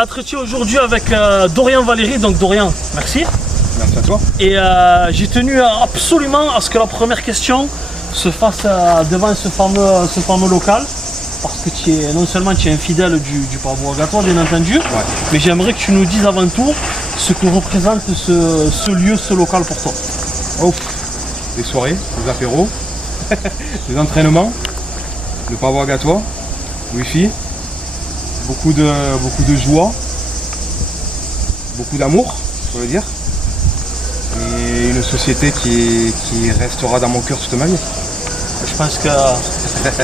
Entretien aujourd'hui avec Dorian Valéry. Donc Dorian, merci. Merci à toi. Et j'ai tenu absolument à ce que la première question se fasse devant ce fameux local. Parce que non seulement tu es un fidèle du pavot à gâteau, bien entendu, mais j'aimerais que tu nous dises avant tout ce que représente ce lieu, ce local pour toi. Des soirées, des apéros, des entraînements, le pavot à gâteau, wifi, beaucoup de joie, beaucoup d'amour, je pourrais dire, et une société qui restera dans mon cœur toute ma vie. Je pense que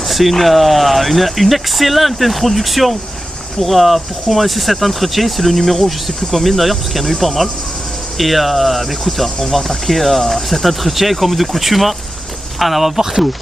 c'est une excellente introduction pour commencer cet entretien. C'est le numéro, je ne sais plus combien d'ailleurs, parce qu'il y en a eu pas mal. Et écoute, on va attaquer cet entretien comme de coutume en avant partout.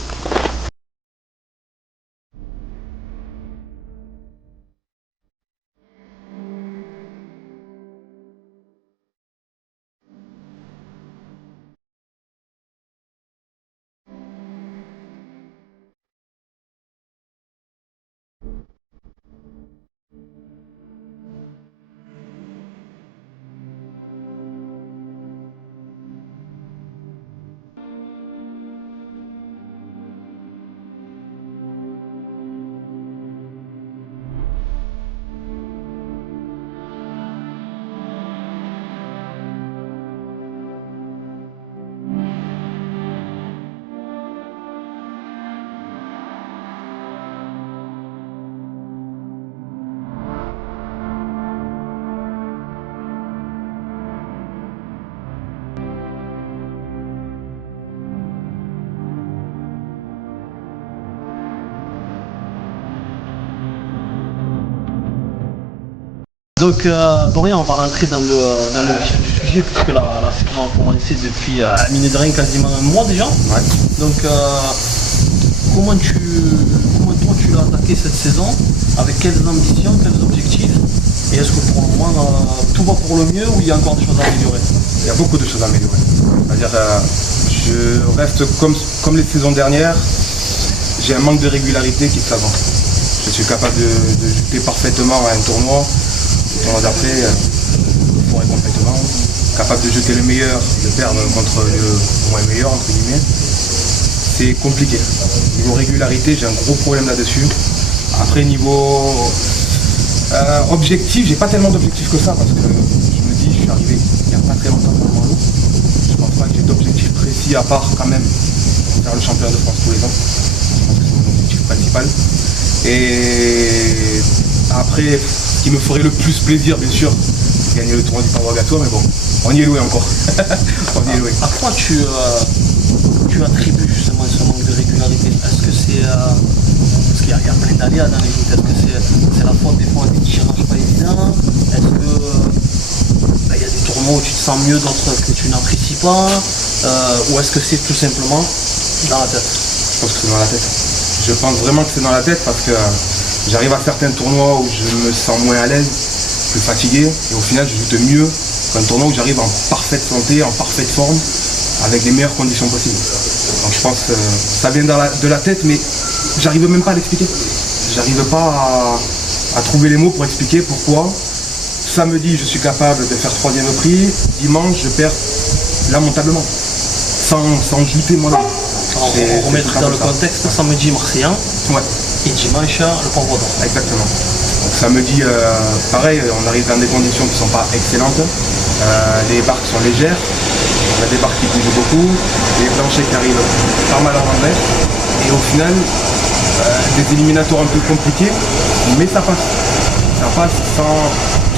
Donc Dorian, on va rentrer dans le vif du sujet puisque la saison a commencé depuis mine de rien quasiment un mois déjà. Ouais. Donc comment toi tu l'as attaqué cette saison, avec quelles ambitions, quels objectifs, et est-ce que pour le moment tout va pour le mieux ou il y a encore des choses à améliorer? Il y a beaucoup de choses à améliorer. C'est-à-dire je reste comme les saisons dernières, j'ai un manque de régularité qui s'avance. Je suis capable de jeter parfaitement à un tournoi. Le tournoi d'après, je pourrais complètement. Capable de jeter le meilleur, de perdre contre le moins meilleur, entre guillemets. C'est compliqué. Niveau régularité, j'ai un gros problème là-dessus. Après, niveau objectif, j'ai pas tellement d'objectifs que ça parce que je me dis, je suis arrivé il n'y a pas très longtemps dans le Mano. Je pense pas que j'ai d'objectif précis à part quand même faire le championnat de France tous les ans. Je pense que c'est mon objectif principal. Et après, ce qui me ferait le plus plaisir, bien sûr, c'est gagner le tournoi du pavot à gâteau, mais bon, on y est loué encore. On y est loué. À quoi tu attribues justement ce manque de régularité? Est-ce que c'est parce qu'il y a plein d'aléas dans les joutes? Est-ce que c'est la faute des fois des tirages pas évidents? Est-ce que il y a des tournois où tu te sens mieux, d'autres que tu n'apprécies pas? Ou est-ce que c'est tout simplement dans la tête? Je pense que c'est dans la tête. Je pense vraiment que c'est dans la tête parce que j'arrive à certains tournois où je me sens moins à l'aise, plus fatigué, et au final je joue mieux qu'un tournoi où j'arrive en parfaite santé, en parfaite forme, avec les meilleures conditions possibles. Donc je pense que ça vient de la tête, mais j'arrive même pas à l'expliquer. J'arrive pas à trouver les mots pour expliquer pourquoi. Samedi, je suis capable de faire 3e prix. Dimanche, je perds lamentablement, sans jeter mon âme. On remettre dans le contexte, samedi marseillais et dimanche le pavot d'or. Exactement. Donc samedi, pareil, on arrive dans des conditions qui ne sont pas excellentes. Les barques sont légères, on a des barques qui bougent beaucoup, les planchers qui arrivent pas mal en envers. Et au final, des éliminatoires un peu compliqués, mais ça passe. Ça passe sans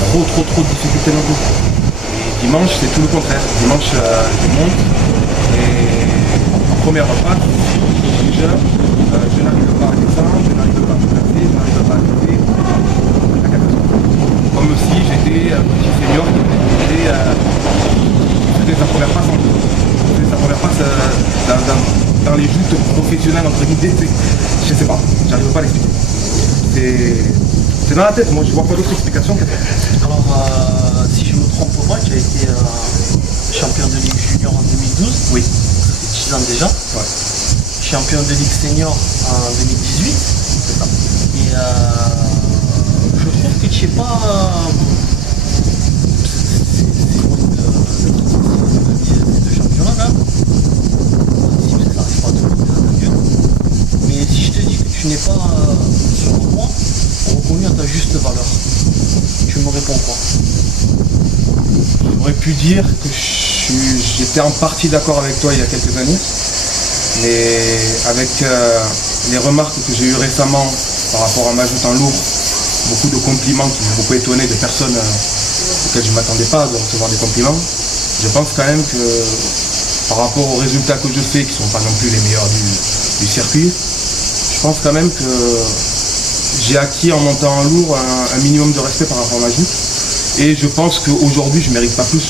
trop de difficultés non plus. Et dimanche, c'est tout le contraire. Dimanche, je monte et en première phase, déjà, je n'arrive pas à descendre, je n'arrive pas à me placer, je n'arrive pas à lever. La catastrophe. Comme si j'étais un petit senior qui faisait sa première passe dans les joutes professionnelles entre guillemets. Je sais pas, j'arrive pas à l'expliquer. C'est dans la tête, moi je vois pas d'autre explication. Alors si je me trompe pas, tu as été champion de Ligue Junior en 2012. Oui. C'est 10 ans déjà. Ouais. Champion de Ligue Senior en 2018. C'est ça. Et je trouve que tu n'es pas pas, selon moi, reconnu à ta juste valeur. Tu me réponds quoi? J'aurais pu dire que j'étais en partie d'accord avec toi il y a quelques années, mais avec les remarques que j'ai eues récemment par rapport à ma joute en lourd, beaucoup de compliments qui m'ont beaucoup étonné de personnes auxquelles je ne m'attendais pas de recevoir des compliments, je pense quand même que par rapport aux résultats que je fais, qui ne sont pas non plus les meilleurs du circuit, je pense quand même que j'ai acquis en montant en lourd un minimum de respect par rapport à ma joute. Et je pense qu'aujourd'hui, je ne mérite pas plus,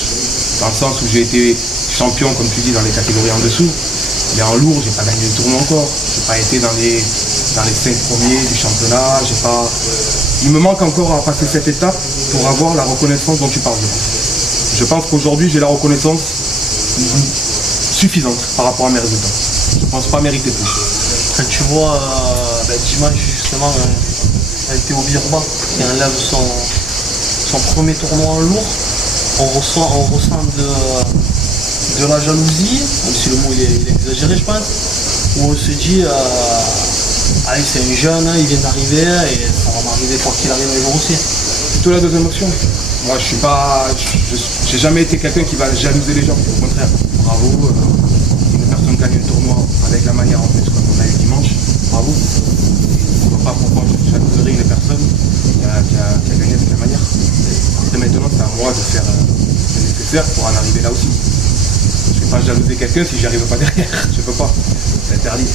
dans le sens où j'ai été champion, comme tu dis, dans les catégories en dessous. Mais en lourd, j'ai pas gagné le tournoi encore. J'ai pas été dans les 5 premiers du championnat. Il me manque encore à passer cette étape pour avoir la reconnaissance dont tu parles. Je pense qu'aujourd'hui, j'ai la reconnaissance suffisante par rapport à mes résultats. Je ne pense pas mériter plus. Quand tu vois dimanche justement avec Théo Birba qui enlève son premier tournoi en lourd, on ressent de la jalousie, même si le mot il est exagéré je pense, où on se dit allez c'est un jeune, il vient d'arriver et ça va m'arriver quoi qu'il arrive un jour aussi. Plutôt la deuxième option. Moi j'ai jamais été quelqu'un qui va jalouser les gens, au contraire. Bravo, une personne gagne un tournoi avec la manière en plus comme on a eu dimanche, bravo. Je ne vois pas pourquoi je jalouserais une personne qui a gagné avec la manière. Après maintenant c'est à moi de faire le nécessaire pour en arriver là aussi. Je ne vais pas jalouser quelqu'un si j'y arrive pas derrière, je peux pas. C'est interdit.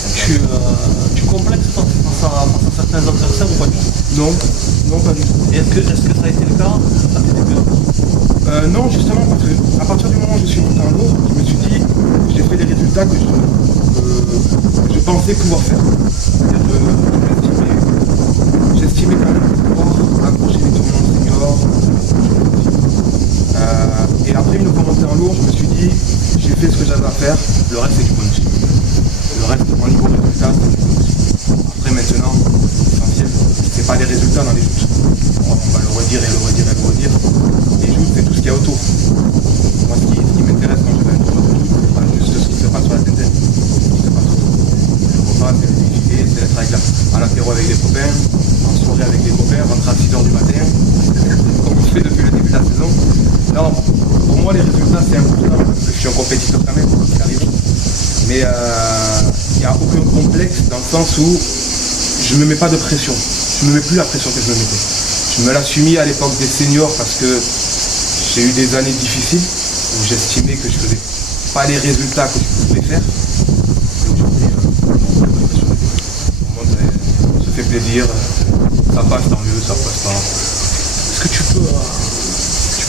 Tu complexes face à certains adversaires ou pas du tout? Non, pas du tout. Et est-ce que ça a été le cas à tes débuts? Non, justement, parce qu'à partir du moment où je suis monté en lourd, je me suis dit, j'ai fait des résultats que je pensais pouvoir faire. C'est-à-dire j'estimais quand même pouvoir accrocher les tournois seniors. Et après, une fois monté en lourd, je me suis dit, j'ai fait ce que j'avais à faire, le reste c'est du bonus. Le reste, au niveau résultat, c'est du bonus. Après, maintenant, l'essentiel, c'est pas les résultats dans les joutes. On va le redire et le redire et le redire. Les joutes, c'est tout ce qu'il y a autour. Moi, ce qui m'intéresse quand je vais à une tournoi de joute, c'est pas juste ce qui se passe sur la tête. Ce qui se passe autour. Le repas, c'est le défilé, c'est d'être à l'apéro avec des copains, en soirée avec des copains, rentrer à 6h du matin, comme on fait depuis le début de la saison. Non, pour moi, les résultats, c'est important, parce que je suis un compétiteur quand même, c'est arrivé. Mais il n'y a aucun complexe dans le sens où je ne me mets pas de pression. Je ne me mets plus la pression que je me mettais. Je me la suis mis à l'époque des seniors parce que j'ai eu des années difficiles où j'estimais que je ne faisais pas les résultats que je pouvais faire. Et aujourd'hui, tout le monde se fait plaisir, ça passe tant mieux, ça passe pas. Est-ce que tu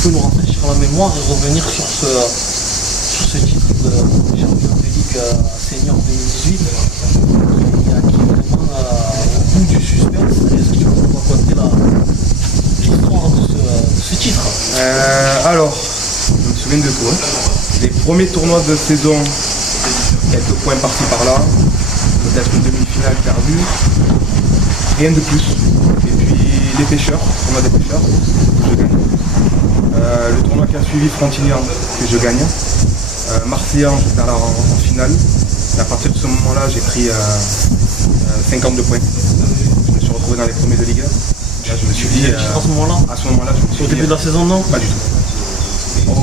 peux nous rafraîchir la mémoire et revenir sur ce titre de champion de ligue senior 2018 qui est vraiment au bout du suspense? Est-ce que tu peux nous raconter l'histoire de ce titre? Alors, je me souviens de tout. Les premiers tournois de saison, quelques points par-ci par-là, peut-être une demi-finale perdue, rien de plus. Et puis les pêcheurs, le tournoi des pêcheurs, que je gagne. Le tournoi qui a suivi Frontignan, que je gagne. Marseillan, je perds en finale. Et à partir de ce moment-là, j'ai pris 52 points. Je me suis retrouvé dans les premiers de Ligue 1. Là, je me suis dit. À ce moment-là, je me suis au dit, début de la saison, non? pas du tout.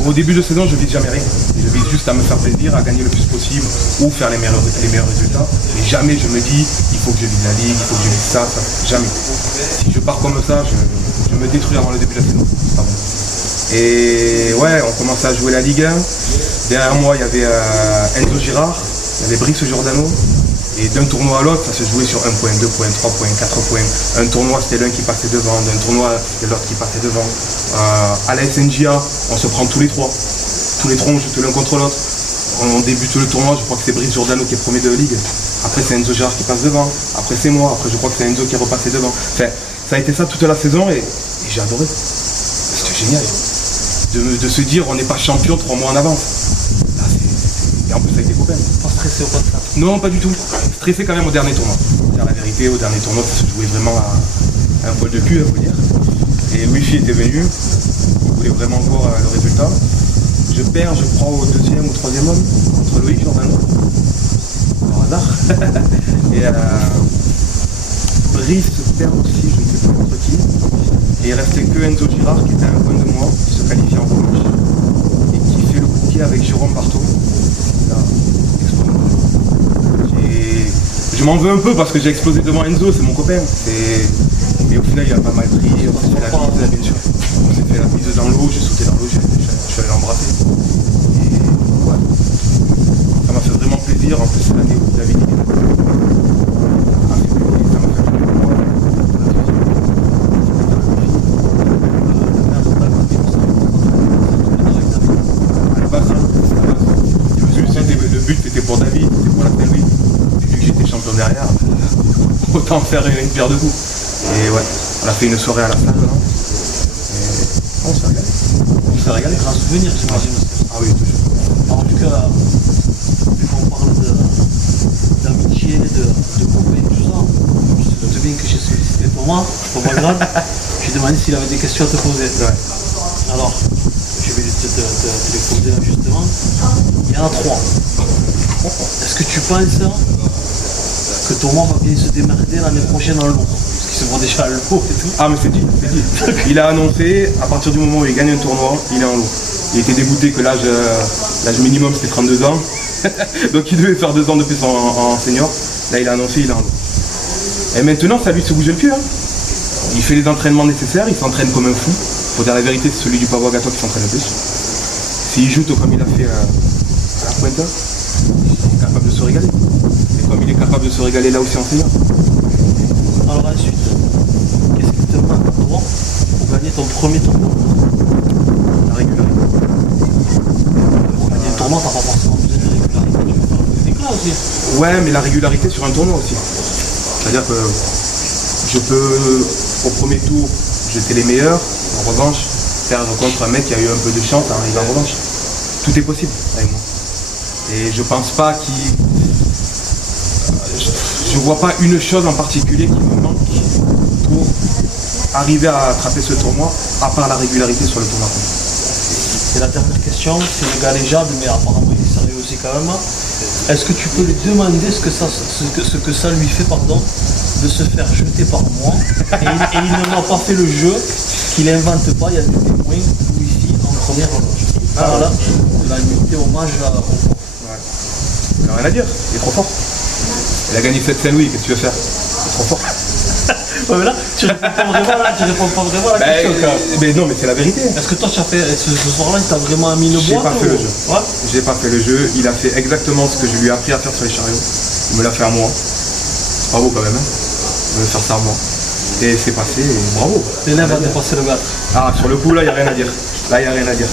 Au début de saison, je vise jamais rien. Je vise juste à me faire plaisir, à gagner le plus possible ou faire les meilleurs résultats. Mais jamais je me dis, il faut que je vise la Ligue, il faut que je vise ça. Jamais. Si je pars comme ça, je me détruis avant le début de la saison. Pas bon. Et ouais, on commençait à jouer la Ligue 1. Derrière moi, il y avait Enzo Girard, il y avait Brice Giordano. Et d'un tournoi à l'autre, ça se jouait sur 1 point, 2 points, 3 points, 4 points. Un tournoi, c'était l'un qui passait devant. D'un tournoi, c'était l'autre qui passait devant. À la SNJA, on se prend tous les trois. Tous les trois, on joue l'un contre l'autre. On débute le tournoi, je crois que c'est Brice Giordano qui est premier de la Ligue. Après, c'est Enzo Girard qui passe devant. Après, c'est moi. Après, je crois que c'est Enzo qui est repassé devant. Enfin, ça a été ça toute la saison et j'ai adoré. C'était génial. De se dire, on n'est pas champion 3 mois en avance. Là, et en plus, avec des copains. Pas stressé au contraire? Non, pas du tout. Stressé quand même au dernier tournoi. Dire la vérité, au dernier tournoi, ça se jouait vraiment à un poil de cul, faut dire. Et Wifi était venu, il voulait vraiment voir le résultat. Je perds, je crois, au deuxième ou troisième homme, contre Loïc Giordano. Par hasard. Et Riff se perd aussi, je ne sais pas contre qui. Et il restait que Enzo Girard qui était à un point de moi, qui se qualifiait en revanche. Et qui fait le bouquet avec Jérôme Barthaud. Là, explosé. Je m'en veux un peu parce que j'ai explosé devant Enzo, c'est mon copain. Mais au final il a pas mal pris, on s'est fait la bise, bien sûr. On s'est fait la bise dans l'eau, j'ai sauté dans l'eau, je suis allé l'embrasser. Et ouais. Ça m'a fait vraiment plaisir, en plus c'est l'année où David était là. Ça m'a fait plaisir pour moi. Le but c'était pour David, c'était pour la télé. Vu que j'étais champion derrière, autant faire une pierre de coups. Et ouais, on a fait une soirée à la salle. Là. Et on s'est régalé. On s'est régalé, grand souvenir, j'imagine. Ah oui, toujours. En tout cas, vu qu'on parle d'amitié, de copains, tout ça, je sais bien que j'ai sollicité Thomas Grande. J'ai demandé s'il avait des questions à te poser. Ouais. Alors, je vais te les poser là justement. Il y en a 3. Est-ce que tu penses que Thomas va bien se démerder l'année prochaine dans le lot? Parce qu'il se voit déjà à l'eau et tout. Ah mais c'est dit. Il a annoncé, à partir du moment où il gagne un tournoi, il est en lot. Il était dégoûté que l'âge minimum c'était 32 ans. Donc il devait faire 2 ans de plus en senior. Là il a annoncé, il est en lot. Et maintenant ça lui se bouge le cul. Hein. Il fait les entraînements nécessaires, il s'entraîne comme un fou. Faut dire la vérité, c'est celui du Pavois Gâteau qui s'entraîne le plus. S'il joue comme il a fait à la Pointe, il est capable de se régaler. Et comme il est capable de se régaler là aussi en senior. Alors ensuite, qu'est-ce qui te manque à toi pour gagner ton premier tournoi? La régularité. Pour gagner un tournoi, t'as pas forcément besoin de régularité, tu peux faire des éclats aussi. Ouais, mais la régularité sur un tournoi aussi. C'est-à-dire que je peux, au premier tour, jeter les meilleurs. En revanche, perdre contre un mec qui a eu un peu de chance à arriver en revanche. Tout est possible avec moi. Et je pense pas qu'il... Je vois pas une chose en particulier qui me manque pour arriver à attraper ce tournoi, à part la régularité sur le tournoi. Et la dernière question, c'est négligeable, mais apparemment il est sérieux aussi quand même. Est-ce que tu peux lui demander ce que ça lui fait, de se faire jeter par moi et il ne m'a pas fait le jeu, qu'il n'invente pas, il y a des témoins ici en première loge. Voilà, il a invité hommage au fort. Ouais. Il n'a rien à dire, il est trop fort. Il a gagné 7 Saint-Louis, qu'est-ce que tu veux faire? Il est trop fort. Ouais, mais là, tu réponds pas vraiment à la question. Mais non, mais c'est la vérité. Est-ce que toi, tu as fait ce soir-là, il t'a vraiment mis le bois? J'ai pas fait le jeu. Ouais. J'ai pas fait le jeu. Il a fait exactement ce que je lui ai appris à faire sur les chariots. Il me l'a fait à moi. Bravo quand même. Hein. Il me l'a fait ça à moi. Et c'est passé. Et bravo. L'élève a dépassé le gars. Ah, sur le coup, là, il n'y a rien à dire. Là, il n'y a rien à dire.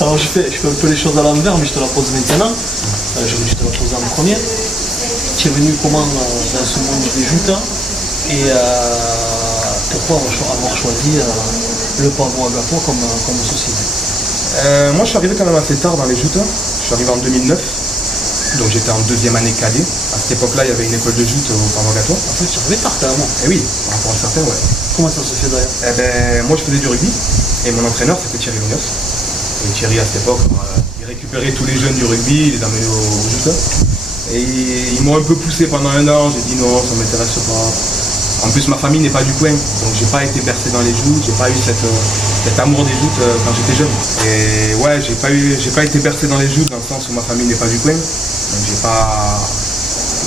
Alors, je fais un peu les choses à l'envers, mais je te la pose maintenant. Je vais te la poser en premier. Tu es venu comment dans ce monde des joutes et pourquoi avoir choisi le Pavois Gâteau comme société? Moi, je suis arrivé quand même assez tard dans les joutes. Je suis arrivé en 2009. Donc j'étais en 2e année cadet. À cette époque-là, il y avait une école de joute au Pavois Gâteau. En fait, tu arrivé tard carrément. Et oui, par rapport à certains, ouais. Comment ça se fait d'ailleurs? Eh ben, moi, je faisais du rugby. Et mon entraîneur, c'était Thierry Munoz. Et Thierry, à cette époque, il récupérait tous les jeunes du rugby, il les amenait au joute. Et ils m'ont un peu poussé pendant un an. J'ai dit non, ça ne m'intéresse pas. En plus, ma famille n'est pas du coin, donc j'ai pas été bercé dans les joutes, j'ai pas eu cet amour des joutes quand j'étais jeune. Et ouais, j'ai pas été bercé dans les joutes dans le sens où ma famille n'est pas du coin. Donc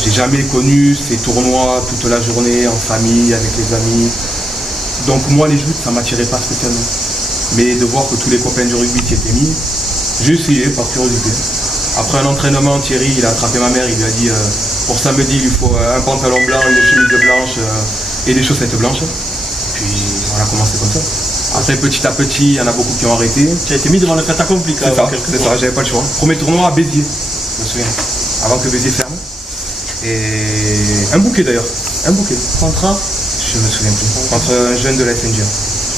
j'ai jamais connu ces tournois toute la journée en famille, avec les amis. Donc moi, les joutes, ça m'attirait pas spécialement. Mais de voir que tous les copains du rugby s'y étaient mis, j'ai essayé par curiosité. Après un entraînement, Thierry, il a attrapé ma mère, il lui a dit pour samedi, il lui faut un pantalon blanc, une chemise blanche et des chaussettes blanches. Puis on a commencé comme ça. Après, petit à petit, il y en a beaucoup qui ont arrêté. Tu as été mis devant le fait accompli. C'est ça, j'avais pas le choix. Premier tournoi à Béziers, je me souviens, avant que Béziers ferme. Et un bouquet d'ailleurs, un bouquet. Contre un? Je me souviens plus. Contre un jeune de la SNG.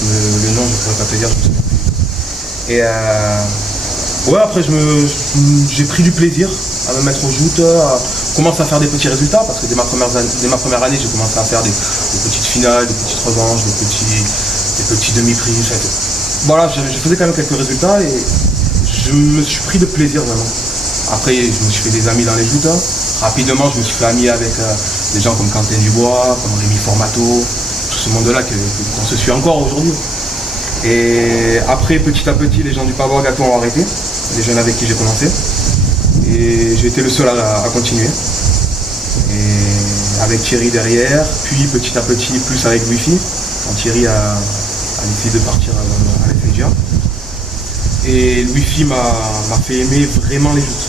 Le nom, je ne pourrais pas te dire, je me souviens plus. Et ouais, après j'ai pris du plaisir à me mettre au joute, à commencer à faire des petits résultats, parce que dès ma première année, j'ai commencé à faire des petites finales, des petites revanches, des petits demi-prix. Voilà, je faisais quand même quelques résultats et je me suis pris de plaisir vraiment. Après, je me suis fait des amis dans les joutes. Rapidement, je me suis fait ami avec Des gens comme Quentin Dubois, comme Rémi Formato, tout ce monde-là qu'on se suit encore aujourd'hui. Et après, petit à petit, les gens du Pavois Gâteau ont arrêté, les jeunes avec qui j'ai commencé. Et j'ai été le seul à continuer. Et avec Thierry derrière, puis petit à petit, plus avec Wi-Fi, quand Thierry a décidé de partir à l'FNGA. Et Wi-Fi m'a fait aimer vraiment les joutes.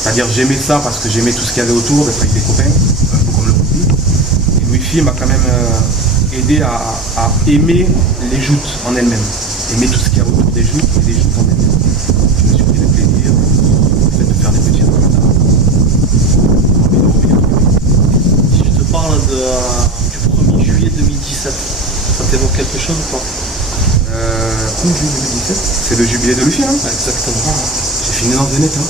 C'est-à-dire j'aimais ça parce que j'aimais tout ce qu'il y avait autour, d'être avec des copains, un peu comme le rugby. Et Wi-Fi m'a quand même aidé à aimer les joutes en elles-mêmes. Aimer tout ce qu'il y a autour des joutes et des joutes en elles-mêmes. Je me suis pris le plaisir, le fait de faire des petits résultats. Si je te parle du 1er juillet 2017, ça t'évoque quelque chose ou pas? 1er juillet 2017, c'est le jubilé de Wi-Fi, hein? Exactement. J'ai fini dans le net, hein.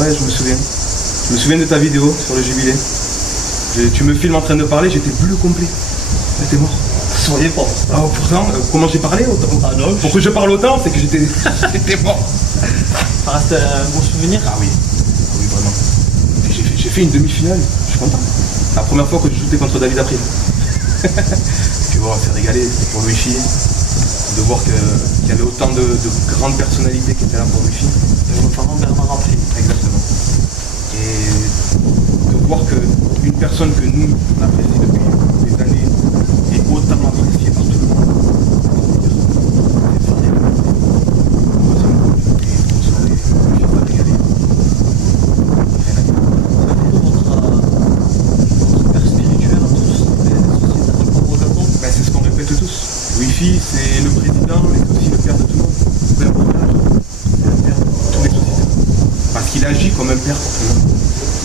Ouais, je me souviens. Je me souviens de ta vidéo sur le jubilé. Tu me filmes en train de parler, j'étais bleu complet. J'étais mort. Soyez pas. Ah, pourtant, comment j'ai parlé autant? Ah non. Pourquoi je parle autant? C'est que j'étais mort. Ça reste un bon souvenir? Ah oui, vraiment. J'ai fait une demi-finale, je suis content. C'est la première fois que je jouais contre David April. Tu vois, on s'est régalé, c'était pour Wi-Fi. De voir qu'il y avait autant de grandes personnalités qui étaient là pour Wi-Fi. Et notamment Bernard April. Exactement. Et de voir qu'une personne que nous on apprécie depuis des années est autant appréciée par tout le monde. C'est ce qu'on répète tous. Wi-Fi, c'est le président, mais c'est aussi le père de tout le monde. C'est un personnage. C'est le père de tous les sociétaires. Parce qu'il agit comme un père pour tout le monde.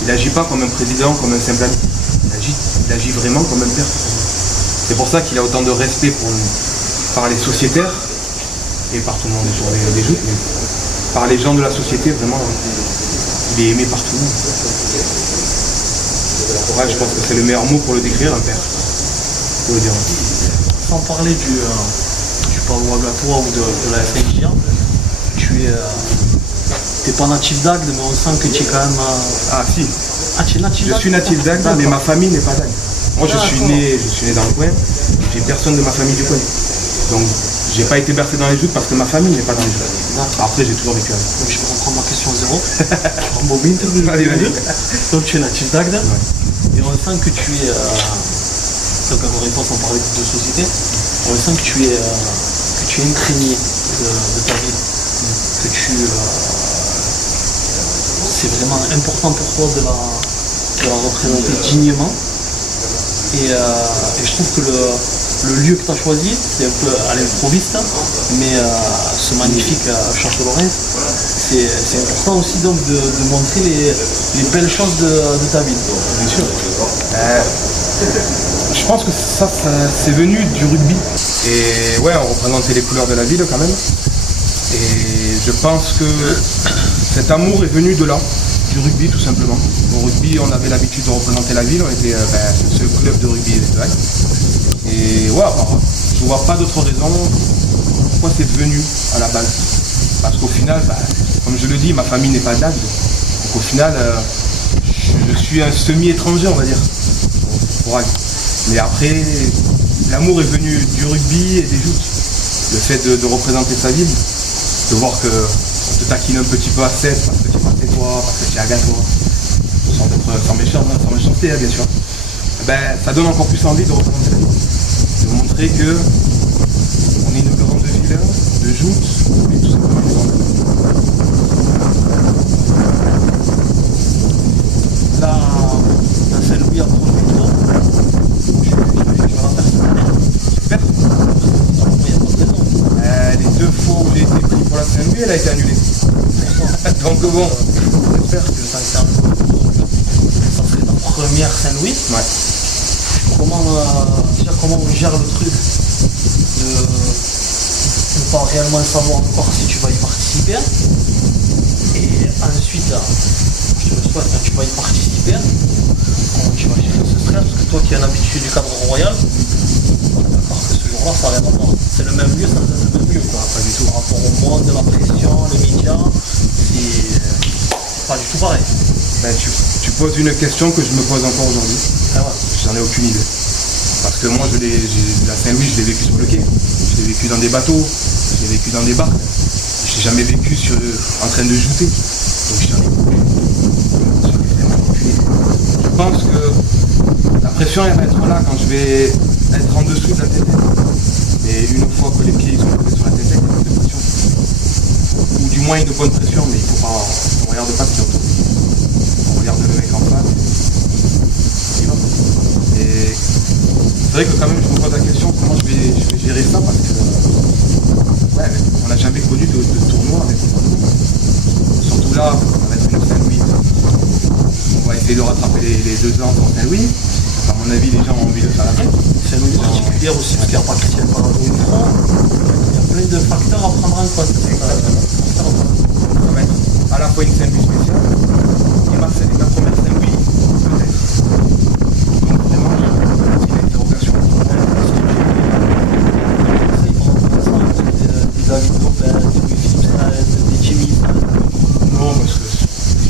Il n'agit pas comme un président, comme un simple ami. Il agit vraiment comme un père. C'est pour ça qu'il a autant de respect par les sociétaires et par tout le monde sur les joutes, mais par les gens de la société, vraiment, il est aimé par tout le monde. Ouais, je pense que c'est le meilleur mot pour le décrire, un père. Faut le dire. Sans parler du Pavois Gâteau ou de la FNGA, t'es pas natif d'Agde, mais on sent que tu es quand même... Ah si, Ah, tu es natif je d'Agde? suis natif d'Agde, mais ma famille n'est pas d'Agde. Moi je suis né dans le coin, j'ai personne de ma famille du coin. Donc j'ai pas été bercé dans les joutes parce que ma famille n'est pas dans les joutes. Après j'ai toujours vécu avec. Donc je peux reprendre ma question zéro. En bobine, Vas-y. Donc tu es natif d'Agde, et on sent que tu es... donc encore une fois, sans parler de société, on sent que tu es imprégné de ta ville. Que c'est vraiment important pour toi de la représenter dignement. Et je trouve que le lieu que tu as choisi, c'est un peu à l'improviste, mais ce magnifique Château-Lorrain, c'est important aussi donc de montrer les belles choses de ta ville. Bien sûr. Je pense que ça c'est venu du rugby. Et ouais, on représentait les couleurs de la ville quand même. Et je pense que cet amour est venu de là, du rugby tout simplement. Au rugby, on avait l'habitude de représenter la ville, on était le seul club de rugby de Agde. Et ouais, je vois pas d'autre raison pourquoi c'est venu à la base. Parce qu'au final, comme je le dis, ma famille n'est pas d'Agde. Donc au final, je suis un semi-étranger, on va dire, pour Agde. Mais après, l'amour est venu du rugby et des joutes. Le fait de représenter sa ville, de voir qu'on te taquine un petit peu à 7 parce que tu es Marseillois, parce que tu es Agatois, sans méchanceté, bien sûr, ça donne encore plus envie de représenter la ville. De montrer que on est une grande ville de joutes et tout simplement une grande ville. La Saint-Louis a produit toi. Je vais la faire. J'espère. Il n'y a pas de raison. Les 2 fois où j'ai été pris pour la Saint-Louis, elle a été annulée. Donc bon, J'espère que ça serait ta première Saint-Louis. ouais. Comment on gère le truc de ne pas réellement savoir encore si tu vas y participer. Et ensuite, je te le souhaite, quand tu vas y participer, comment tu vas gérer ce stress, parce que toi qui es un habitué du cadre royal, on est d'accord que ce jour-là, ça n'a rien à voir. C'est le même lieu, ça donne le même lieu, quoi. Pas du tout. Par rapport au monde, la pression, les médias, c'est pas du tout pareil. Tu pose une question que je me pose encore aujourd'hui. Ah ouais. J'en ai aucune idée. Parce que moi, la Saint-Louis, je l'ai vécu sur le quai. Je l'ai vécu dans des bateaux. Je l'ai vécu dans des barques. Je l'ai jamais vécu en train de jouter. Donc j'en ai aucune. Je pense que la pression, elle va être là quand je vais être en dessous de la tête. Et une fois que les pieds ils sont posés sur la tête, il y a plus de pression. Ou du moins une bonne pression, mais il faut pas. On regarde pas ce qui est autour. On regarde le mec en face. Il va. Et c'est vrai que quand même je me pose la question comment je vais gérer ça parce que ouais, on n'a jamais connu de tournoi avec nous. Surtout là, on va être une Saint-Louis. On va essayer de rattraper les 2 ans pour Saint-Louis. À mon avis, les gens ont envie de faire la fête. Saint-Louis est particulière aussi parce qu'il n'y a pas Christian Paradou et Franc. Il y a plein de facteurs à prendre en compte. Ça va être à la fois une Saint-Louis spéciale et ma première Saint-Louis peut-être. Donc vraiment, c'est une interrogation. Des David Lopez, des Louis Philippe Saez, des Jimmy. Non, parce que si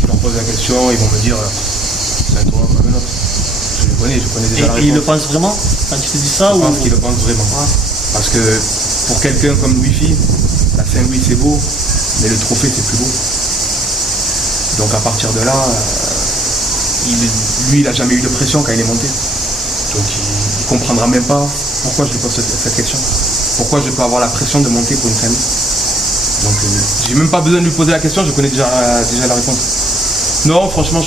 je leur pose la question, ils vont me dire c'est un tournoi comme un autre. Je connais déjà la réponse. Et il le pense vraiment quand tu te dis ça Je ou... pense qu'il le pense vraiment. Ouais. Parce que pour quelqu'un comme Louis-Phi, la Saint-Louis c'est beau, mais le trophée c'est plus beau. Donc à partir de là, lui il n'a jamais eu de pression quand il est monté. Donc il ne comprendra même pas pourquoi je lui pose cette question. Pourquoi je peux avoir la pression de monter pour une Saint-Louis. Donc j'ai même pas besoin de lui poser la question, je connais déjà la réponse. Non, franchement,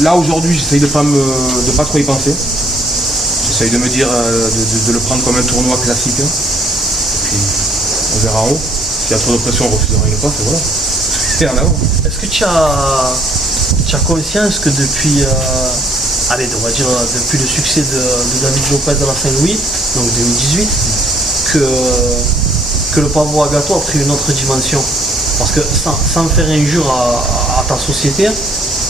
là aujourd'hui j'essaye de pas trop y penser. J'essaye de me dire de le prendre comme un tournoi classique. Et puis on verra en haut. S'il y a trop de pression, on refusera une passe et voilà. C'est en avant. Est-ce que tu as conscience que depuis, on va dire, depuis le succès de David Lopez à la Saint-Louis, donc 2018, que le pavot à gâteau a pris une autre dimension? Parce que sans faire injure à ta société,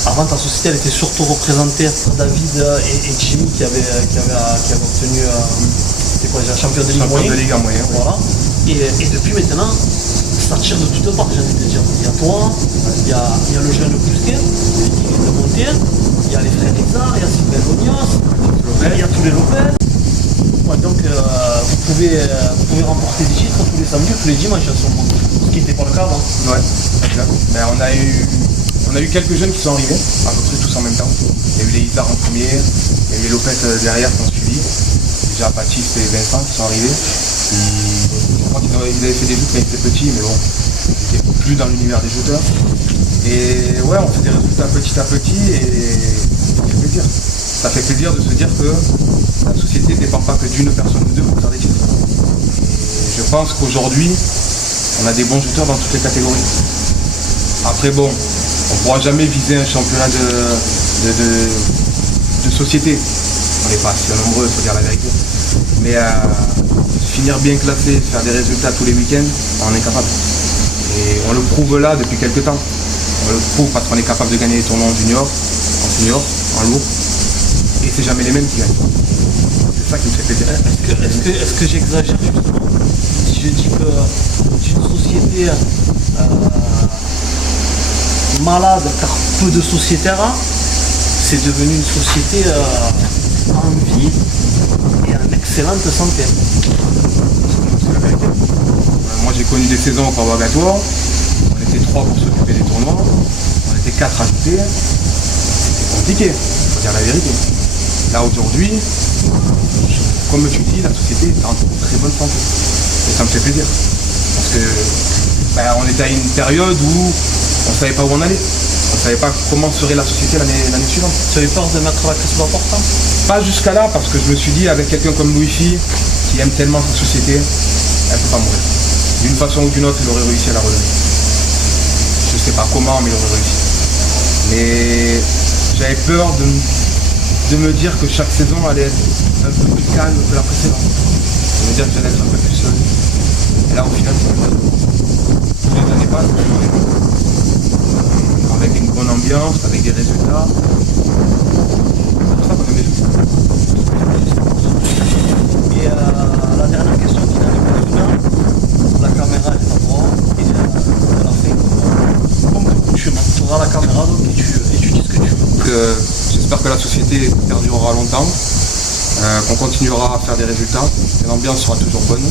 avant ta société elle était surtout représentée par David et Jimmy qui avaient obtenu la champion de Ligue Champion de Ligue en moyen. Voilà. Et depuis maintenant, ça tire de toutes parts, j'ai envie de dire. Il y a toi, il y a le jeune Bousquet, qui vient de monter, il y a les frères Rizard, il y a Sylvain Lognos, il y a tous les Lopez. Ouais, donc vous pouvez remporter des titres tous les samedis, tous les dimanches à ce moment. Ce qui n'était pas le cas avant. Ouais, exact. Ben, on a eu quelques jeunes qui sont arrivés, à peu près tous en même temps. Il y a eu les Rizard en premier, il y a eu les Lopez derrière qui ont suivi. Déjà Baptiste et Vincent qui sont arrivés. Je crois qu'ils avaient fait des joutes quand ils étaient petits, mais bon, ils n'étaient plus dans l'univers des shooters. Et ouais, on fait des résultats petit à petit et ça fait plaisir. Ça fait plaisir de se dire que la société ne dépend pas que d'une personne ou deux pour faire des titres. Et je pense qu'aujourd'hui, on a des bons shooters dans toutes les catégories. Après bon, on ne pourra jamais viser un championnat de société. On n'est pas assez nombreux, il faut dire la vérité. Mais finir bien classé, faire des résultats tous les week-ends, on est capable. Et on le prouve là depuis quelques temps. On le prouve parce qu'on est capable de gagner les tournois en junior, en lourd. Et c'est jamais les mêmes qui gagnent. C'est ça qui me fait plaisir. Est-ce que j'exagère justement si je dis que une société malade car peu de sociétaires, c'est devenu une société en vie et en excellente santé. C'est la vérité. Moi j'ai connu des saisons au pavot à gâteau, on était 3 pour s'occuper des tournois, on était 4 ajoutés, c'était compliqué, il faut dire la vérité. Là aujourd'hui, comme tu dis, la société est en très bonne santé. Et ça me fait plaisir. Parce que on était à une période où on ne savait pas où on allait. On ne savait pas comment serait la société l'année suivante. Tu avais peur de mettre la clé sous la porte? Pas jusqu'à là, parce que je me suis dit, avec quelqu'un comme Louis-Phi, qui aime tellement sa société, elle ne peut pas mourir. D'une façon ou d'une autre, il aurait réussi à la relever. Je ne sais pas comment, mais il aurait réussi. Mais j'avais peur de me dire que chaque saison allait être un peu plus calme que la précédente. De me dire que j'allais être un peu plus seul. Et là, au final, c'est pas le cas. Tous les années passent, avec une bonne ambiance, avec des résultats. C'est pour ça qu'on aime les jeux. Et la dernière question finale est pour la caméra est à toi et à la fin, comme de coutume, tu auras la caméra donc, et tu dis ce que tu veux. durera longtemps, qu'on continuera à faire des résultats, que l'ambiance sera toujours bonne,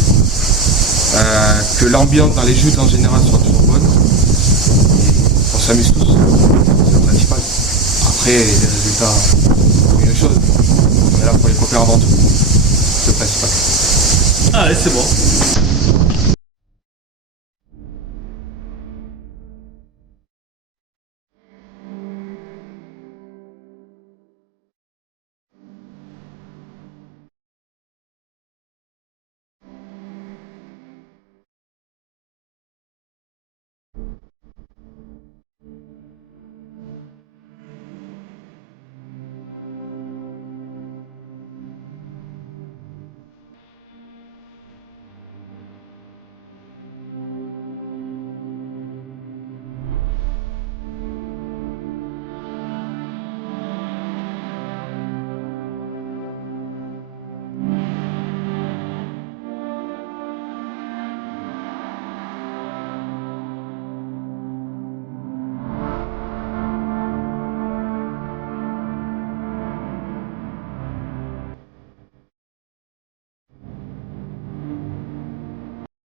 que l'ambiance dans les joutes en général sera toujours bonne, et qu'on s'amuse tous, c'est le principal. Après, les résultats, c'est une chose, on est là pour les copains avant tout, c'est le principal. Allez, c'est bon.